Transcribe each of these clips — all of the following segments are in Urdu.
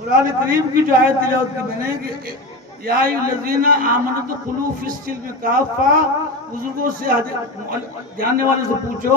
قرآن کریم کی جو آیت تلاوت کی میں نے کہ یا الذین آمنوا ادخلوا فی السلم کافہ، بزرگوں سے جاننے والے سے پوچھو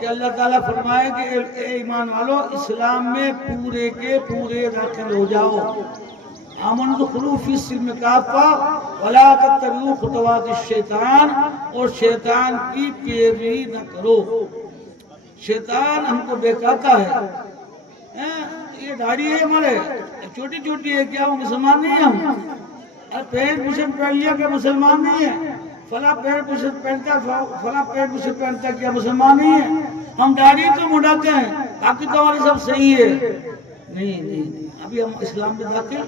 کہ اللہ تعالیٰ فرمائے کہ اے ایمان والو اسلام میں پورے کے پورے داخل ہو جاؤ. آمنوا ادخلوا فی السلم کافہ ولا تتبعوا خطوات الشیطان، اور شیطان کی پیروی نہ کرو. شیطان ہم کو بہکاتا ہے، یہ داڑھی ہے ہمارے چھوٹی چھوٹی ہے، کیا وہ مسلمان نہیں ہے؟ ہم پینٹ بشرٹ پہن لیا کیا مسلمان نہیں ہے؟ فلاں پینٹ بشرٹ پہنتا فلاں پینٹ بشرٹ پہنتا کیا مسلمان نہیں ہے؟ ہم داڑھی تو مڈاتے ہیں، باقی تو ہمارے سب صحیح ہے. نہیں، ابھی ہم اسلام میں داخل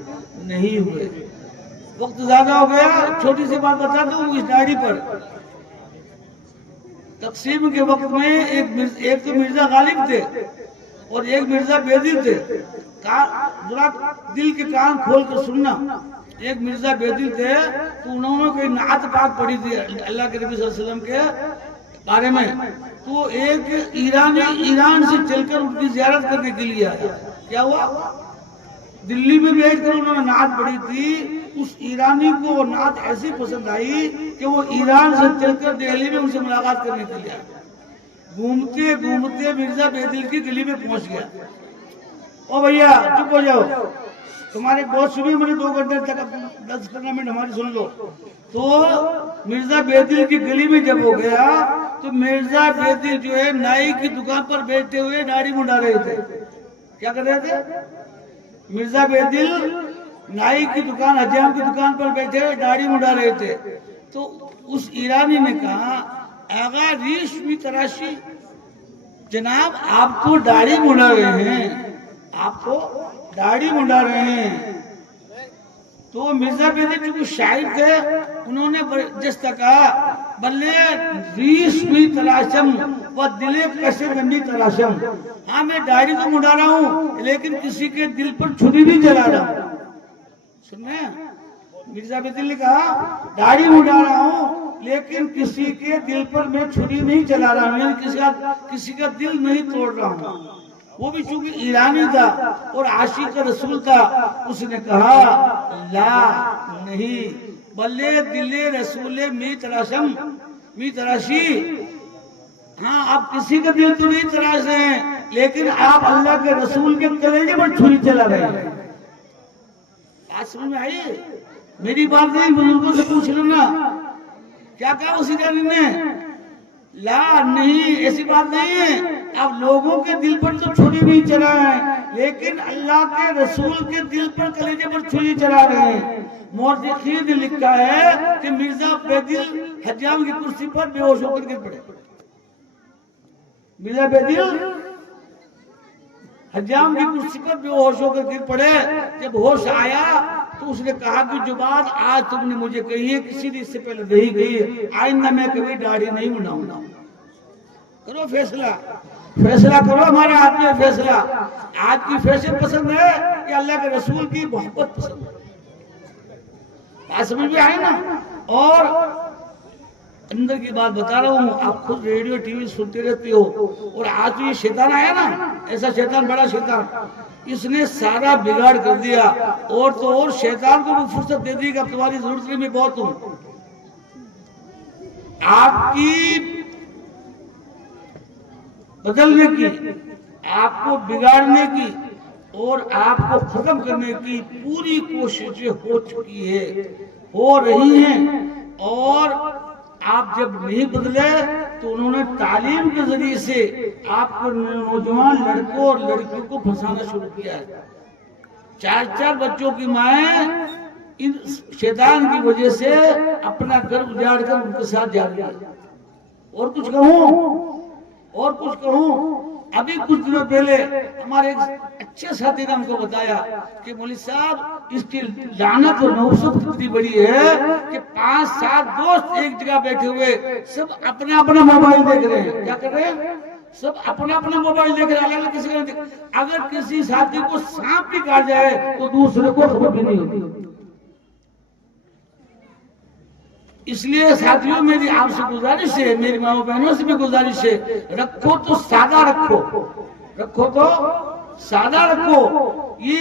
نہیں ہوئے. وقت زیادہ ہو گیا، چھوٹی سی بات بتا دوں اس داڑھی پر. تقسیم کے وقت میں ایک تو مرزا غالب تھے اور ایک مرزا بیدی تھے. ذرا دل کے کان کھول کر سننا. ایک مرزا بیدی تھے تو انہوں نے کوئی نعت پاک پڑھی تھی اللہ کے نبی صلی اللہ علیہ وسلم کے بارے میں. تو ایک ایران سے چل کر ان کی زیارت کرنے کے لیے آیا. کیا ہوا؟ دلی میں بیٹھ کر انہوں نے نعت پڑھی تھی. اس ایرانی کو وہ نعت ایسی پسند آئی کہ وہ ایران سے چل کر دہلی میں ان سے ملاقات کرنے کے لیے آیا. گھومتے گھومتے مرزا بیدل کی گلی میں پہنچ گیا. او بھیا چپ ہو جاؤ، تمہارے بہت سنی، مجھے 2 گھنٹے تک 10-15 منٹ ہماری سن لو. تو مرزا بیدل کی گلی میں جب ہو گیا تو مرزا بیدل جو ہے نائی کی دکان پر بیٹھے ہوئے داڑھی منڈا رہے تھے. کیا کر رہے تھے؟ مرزا بیدل نائی کی دکان، حجام کی دکان پر بیٹھے ہوئے داڑھی منڈا رہے تھے. تو اس ایرانی نے کہا آغا ریشمی تراشی، جناب آپ کو داڑھی منڈا رہے ہیں، آپ کو داڑھی منڈا رہے ہیں. تو مرزا بیدل چونکہ شاعر تھے انہوں نے جس کہا بلے ریشمی تلاشم و دل کشمنی تلاشم. ہاں میں داڑھی تو منڈا رہا ہوں لیکن کسی کے دل پر چھری نہیں چلا رہا ہوں. سننا ہے؟ مرزا بیدل نے کہا داڑھی منڈا رہا ہوں لیکن کسی کے دل پر میں چھری نہیں چلا رہا ہوں، یعنی کسی کا دل نہیں توڑ رہا ہوں. وہ بھی چونکہ ایرانی تھا اور عاشق رسول تھا، اس نے کہا لا نہیں، بلے دل رسول می تراشم، می تراشی. ہاں آپ کسی کا دل تو نہیں تراش رہے ہیں لیکن آپ اللہ کے رسول کے کلیجے پر چھری چلا رہے ہیں. بات سمجھ میں آئی؟ میری بات نہیں، بزرگوں سے پوچھ لینا. کیا کہا اس ایرانی نے؟ لا نہیں، ایسی بات نہیں ہے. آپ لوگوں کے دل پر تو چھری نہیں چلا رہے ہیں لیکن اللہ کے رسول کے دل پر کلیجے پر چھری چلا رہے ہیں. مورخین نے لکھا ہے کہ مرزا بیدل حجام کی کرسی پر بے ہوش ہو کر گر پڑے. مرزا بیدل حجام کی کرسی پر بے ہوش ہو کر گر پڑے. جب ہوش آیا تو اس نے کہا کہ جو بات آج تم نے مجھے کہی ہے کسی نے اس سے پہلے نہیں کہی ہے، آئندہ میں کبھی داڑھی نہیں منڈاؤں گا. کرو فیصلہ کرو، ہمارے ہاتھ میں فیصلہ. آج کی فیشن پسند ہے یا اللہ کے رسول کی محبت پسند ہے؟ بات سمجھ میں آئے نا؟ اور اندر کی بات بتا رہا ہوں، آپ خود ریڈیو ٹی وی سنتے رہتے ہو. اور آج تو یہ شیطان آیا نا، ایسا شیطان، بڑا شیطان، اس نے سارا بگاڑ کر دیا. اور تو اور شیطان کو بھی فرصت دے دی کہ اب تمہاری ضرورت نہیں، میں بہت ہوں. آپ کی بدلنے کی، آپ کو بگاڑنے کی اور آپ کو ختم کرنے کی پوری کوششیں ہو چکی ہے، ہو رہی ہیں. اور آپ جب نہیں بدلے تو انہوں نے تعلیم کے ذریعے سے آپ کو نوجوان لڑکوں اور لڑکیوں کو پھنسانا شروع کیا ہے. 4 بچوں کی مائیں ان شیطان کی وجہ سے اپنا گھر اجاڑ کر ان کے ساتھ جا رہی ہے. اور کچھ کہوں، ابھی کچھ دنوں پہلے ہمارے ایک اچھے ساتھی نے ہم کو بتایا کہ مولوی صاحب اس کی لعنت اور نحوست کتنی بڑی ہے کہ 5-7 دوست ایک جگہ بیٹھے ہوئے سب اپنا موبائل دیکھ رہے ہیں. کیا کر رہے ہیں؟ سب اپنا موبائل دیکھ رہے ہیں، کسی کا نہیں. اگر کسی ساتھی کو سانپ بھی کاٹ جائے تو دوسرے کو خبر بھی نہیں ہوتی. اس لیے ساتھیوں میری آپ سے گزارش ہے، میری ماں بہنوں سے بھی گزارش ہے، رکھو تو سادہ رکھو. یہ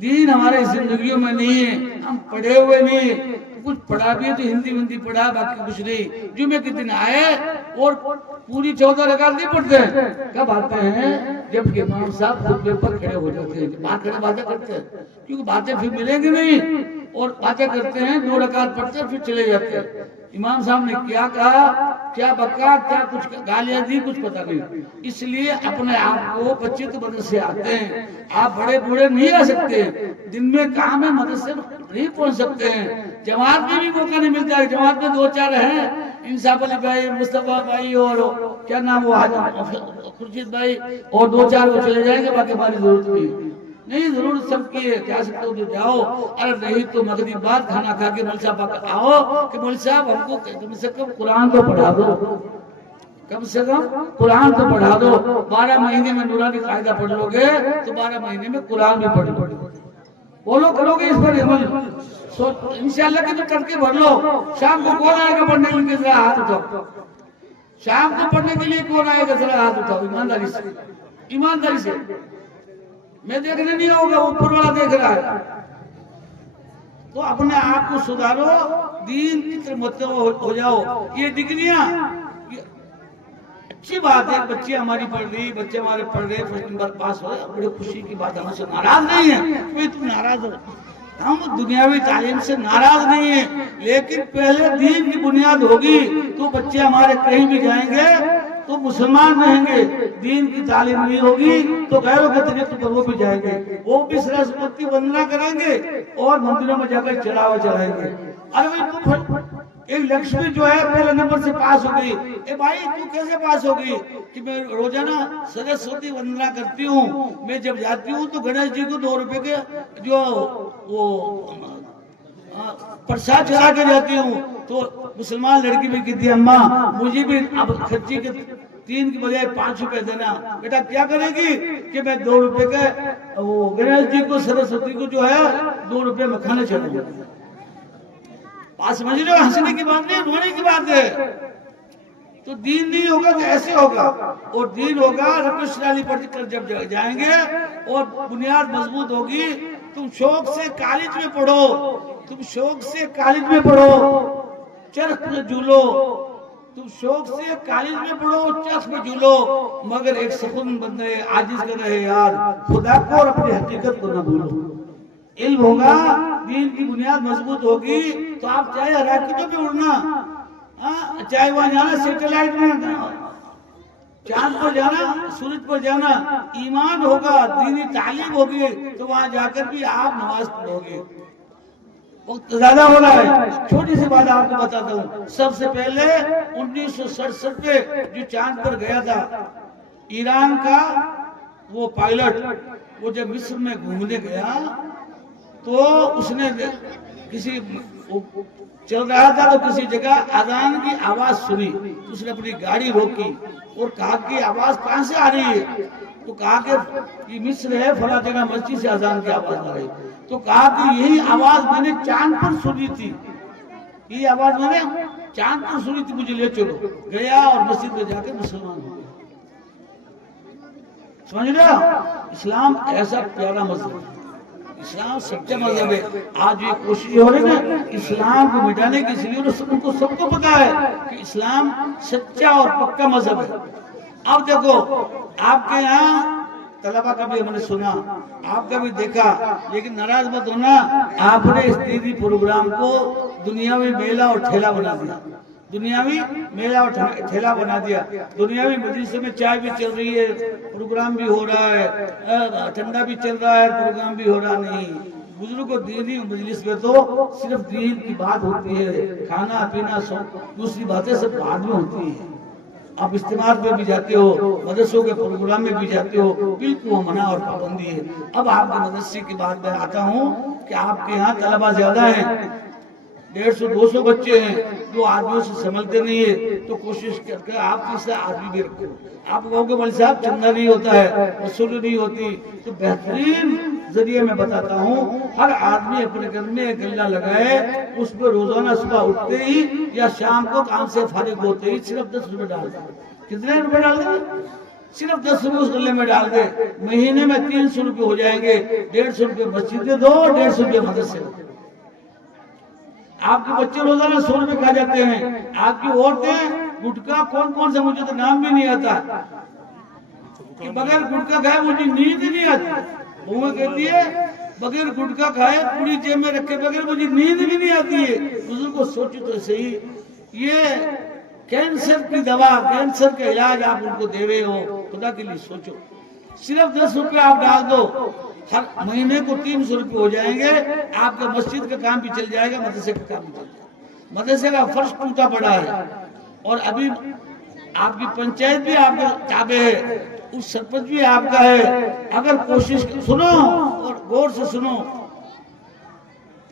دین ہمارے زندگیوں میں نہیں ہے، ہم پڑھے ہوئے نہیں ہیں، کچھ پڑھا بھی ہے تو ہندی پڑھا، باقی کچھ نہیں۔ جمعے کے دن آئے اور پوری 14 رکعت نہیں پڑھتے ہیں، کب آتے ہیں؟ جب کہ امام صاحب خطبے پر کھڑے ہو جاتے ہیں، باتیں کرتے ہیں، کیونکہ باتیں پھر ملیں گی نہیں، اور باتیں کرتے ہیں، 2 رکعت پڑھتے ہیں، پھر چلے جاتے ہیں۔ امام صاحب نے کیا کہا، کیا بکا، کیا کچھ گالیاں دی، کچھ پتہ نہیں۔ اس لیے اپنے آپ کو بچے تو مدرسے آتے ہیں، آپ بڑے بوڑھے نہیں آ سکتے، دن میں کام ہے، مدرسے نہیں پہنچ سکتے ہیں، جماعت میں بھی موقع نہیں ملتا ہے، جماعت میں 2-4 ہیں، انصاف علی بھائی، مصطفیٰ بھائی اور کیا نام وہ خورشید بھائی، اور 2-4 وہ چلے جائیں گے، باقی ہماری ضرورت نہیں، ضرورت سب کی ہے، جا سکتے ہو تو جاؤ، اگر نہیں تو مغرب بعد کھانا کھا کے مولوی صاحب آؤ کہ مولوی صاحب ہم کو کم سے کم قرآن تو پڑھا دو، کم سے کم قرآن تو پڑھا دو، 12 مہینے میں نورانی قاعدہ پڑھ لو گے تو 12 مہینے میں قرآن بھی پڑھ لو گے، بولو کرو گے اس پر عمل، انشاءاللہ کی تو ٹرکے بھر لو۔ شام کو کون آئے گا پڑھنے کے لیے؟ ذرا ہاتھ اٹھاؤ، شام کو پڑھنے کے لیے کون آئے گا؟ ذرا ہاتھ اٹھاؤ، ایمانداری سے، ایمانداری سے، میں دیکھنے نہیں ہوگا، اوپر والا دیکھ رہا ہے۔ تو اپنے آپ کو سدھارو، دین کی طرف متوجہ ہو جاؤ۔ یہ ڈگریاں اچھی بات ہے، بچے ہماری پڑھ رہی، بچے ہمارے پڑھ رہے، فرسٹ نمبر پاس ہوئے، بڑے خوشی کی بات، ہم سے ناراض نہیں ہیں، کوئی تم ناراض ہو، ہم دنیاوی تعلیم سے ناراض نہیں ہیں، لیکن پہلے دین کی بنیاد ہوگی تو بچے ہمارے کہیں بھی جائیں گے تو مسلمان رہیں گے، دین کی تعلیم نہیں ہوگی تو غیروں کے طریقے پر وہ بھی جائیں گے، وہ بھی سرسوتی کی وندنا کریں گے اور مندروں میں جا کر چڑھاوا چڑھائیں گے۔ ارے ایک لکشمی جو ہے پہلے نمبر سے پاس ہو گئی، اے بھائی تو کیسے پاس ہو گئی؟ کہ میں روزانہ سرسوتی وندنا کرتی ہوں، میں جب جاتی ہوں تو گنیش جی کو 2 روپے کے جو وہ پرساد چڑھا کے جاتی ہوں، تو مسلمان لڑکی بھی کہتی ہے اماں مجھے بھی اب خرچی کے 3 کی بجائے 5 روپے دینا، بیٹا کیا کرے گی؟ کہ میں 2 روپے کے وہ گنیش جی کو سرسوتی کو جو ہے 2 روپے میں کھانے چڑھوں گا۔ بات سمجھ رہے ہو؟ ہنسنے کی بات نہیں، رونے کی بات ہے۔ تو دین نہیں ہوگا تو ایسے ہوگا، اور دین ہوگا رب اشرح لی پڑھ کر جب جائیں گے اور بنیاد مضبوط ہوگی، تم شوق سے کالج میں پڑھو، تم شوق سے کالج میں پڑھو، چرخ میں جھولو، تم شوق سے کالج میں پڑھو، چرخ میں جھولو، مگر ایک سخن بندے عاجز کر رہے یار، خدا کو اور اپنی حقیقت کو نہ بھولو۔ علم ہوگا، دین کی بنیاد مضبوط ہوگی تو آپ چاہے راکٹوں پہ اڑنا، چاہے وہاں جانا سیٹلائٹ میں، چاند پر جانا، سورج پر جانا، ایمان ہوگا، دینی تعلیم ہوگی تو وہاں جا کر بھی آپ نماز پڑھو گے۔ وقت زیادہ ہو رہا ہے، چھوٹی سی بات آپ کو بتاتا ہوں۔ سب سے پہلے 1967 میں جو چاند پر گیا تھا ایران کا وہ پائلٹ، وہ جب مصر میں گھومنے گیا تو اس نے کسی چل رہا تھا تو کسی جگہ اذان کی آواز سنی، اس نے اپنی گاڑی روکی اور کہا کہ آواز کہاں سے آ رہی ہے؟ تو کہا کہ یہ مصر ہے، فلاں جگہ مسجد سے اذان کی آواز آ رہی ہے۔ تو کہا کہ یہی آواز میں نے چاند پر سنی تھی، یہ آواز میں نے چاند پر سنی تھی، مجھے لے چلو۔ گیا اور مسجد میں جا کے مسلمان ہو گیا۔ سمجھ رہے ہو؟ اسلام ایسا پیارا مذہب ہے، اسلام سچا مذہب ہے۔ آج یہ کوشش ہو رہی ہے اسلام کو مٹانے کی، اس لیے سب کو پتا ہے کہ اسلام سچا اور پکا مذہب ہے۔ اب دیکھو آپ کے یہاں طلبہ کا بھی ہم نے سنا، آپ کا بھی دیکھا، لیکن ناراض مت ہونا، آپ نے اس دینی پروگرام کو دنیاوی میلہ اور ٹھیلا بنا دیا، دنیاوی میلہ اور ٹھیلا بنا دیا۔ دنیاوی مجلس میں چائے بھی چل رہی ہے، پروگرام بھی ہو رہا ہے، ٹھنڈا بھی چل رہا ہے، پروگرام بھی ہو رہا نہیں۔ بزرگوں دینی مجلس میں تو صرف دین کی بات ہوتی ہے، کھانا پینا سب دوسری باتیں سب بعد میں ہوتی ہیں۔ آپ اجتماع میں بھی جاتے ہو، مدرسوں کے پروگرام میں بھی جاتے ہو، بالکل منع اور پابندی ہے۔ اب آپ کے مدرسے کی بات میں آتا ہوں کہ آپ کے یہاں طلبہ زیادہ ہیں، 150-200 بچے ہیں جو آدمیوں سے سنبھلتے نہیں ہے، تو کوشش کر کے آپ تیسرا آدمی بھی رکھو۔ آپ کہو گے مولوی صاحب چندہ نہیں ہوتا ہے، وصولی نہیں ہوتی، تو بہترین ذریعے میں بتاتا ہوں، ہر آدمی اپنے گھر میں ایک گلہ لگائے، اس پہ روزانہ صبح اٹھتے ہی یا شام کو کام سے فارغ ہوتے ہی صرف 10 روپے ڈال دیں۔ کتنے روپے ڈال دیں؟ صرف 10 روپے اس غلے میں ڈال دے، مہینے میں 300 روپے ہو جائیں گے، 150 روپے مسجد دے دو، 150 روپے مدرسے دو۔ آپ کے بچے روزانہ 100 روپے کھا جاتے ہیں، آپ کی عورتیں گٹکا کون سے مجھے تو نام بھی نہیں آتا کہ بغیر گٹکا کھائے مجھے نیند نہیں آتی، وہ کہتی ہے بغیر گٹکا کھائے پوری جیب میں رکھے بغیر مجھے نیند بھی نہیں آتی ہے۔ بزرگ کو سوچو تو صحیح، یہ کینسر کی دوا، کینسر کا علاج آپ ان کو دے رہے ہو، خدا کے لیے سوچو۔ صرف 10 روپے آپ ڈال دو، ہر مہینے کو 300 روپے ہو جائیں گے، آپ کا مسجد کا کام بھی چل جائے گا، مدرسے کا کام بھی چل جائے گا۔ مدرسے کا فرش ٹوٹا پڑا ہے، اور ابھی آپ کی پنچایت بھی آپ کے تابع ہے، اس سرپنچ بھی آپ کا ہے۔ اگر کوشش سنو اور غور سے سنو،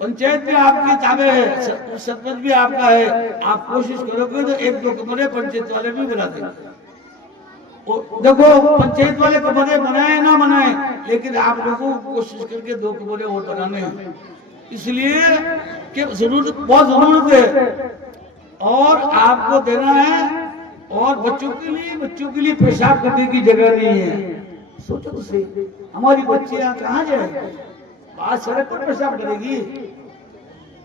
پنچایت بھی آپ کی تابع ہے، اس سرپنچ بھی آپ کا ہے، آپ کوشش کرو گے تو 1-2 کمرے پنچایت والے بھی بنا دیں گے۔ دیکھو پنچایت والے کمرے بنائیں نہ بنائیں، لیکن آپ لوگوں کو کوشش کر کے 2 کمرے اور بنانے ہیں، اس لیے کہ بہت ضرورت ہے اور آپ کو دینا ہے۔ اور بچوں کے لیے پیشاب کرنے کی جگہ نہیں ہے۔ سوچو تو صحیح، ہماری بچیاں کہاں جائیں؟ آج سڑک پر پیشاب کرے گی؟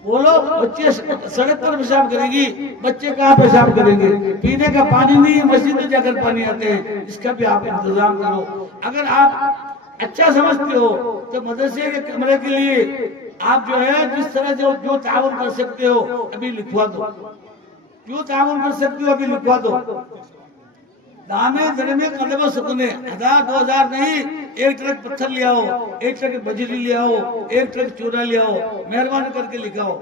بولو، بچے سڑک پر پیشاب کرے گی، بچے کہاں پیشاب کریں گے؟ پینے کا پانی نہیں، مسجد میں جا کر پانی آتے ہیں، اس کا بھی آپ انتظام کرو۔ اگر آپ اچھا سمجھتے ہو تو مدرسے کے کمرے کے لیے آپ جو ہے جس طرح جو تعاون کر سکتے ہو ابھی لکھوا دو، جو تعاون کر سکتے ہو ابھی لکھوا دو۔ دامے درمے قلب سکنے، 1000-2000 نہیں، 1 ٹرک پتھر لے آؤ، 1 ٹرک بجری لے آؤ، 1 ٹرک چونا لے آؤ، مہربانی کر کے لکھاؤ۔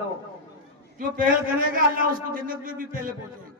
جو پہل کرے گا اللہ اس کو جنت میں بھی پہلے پہنچے گا۔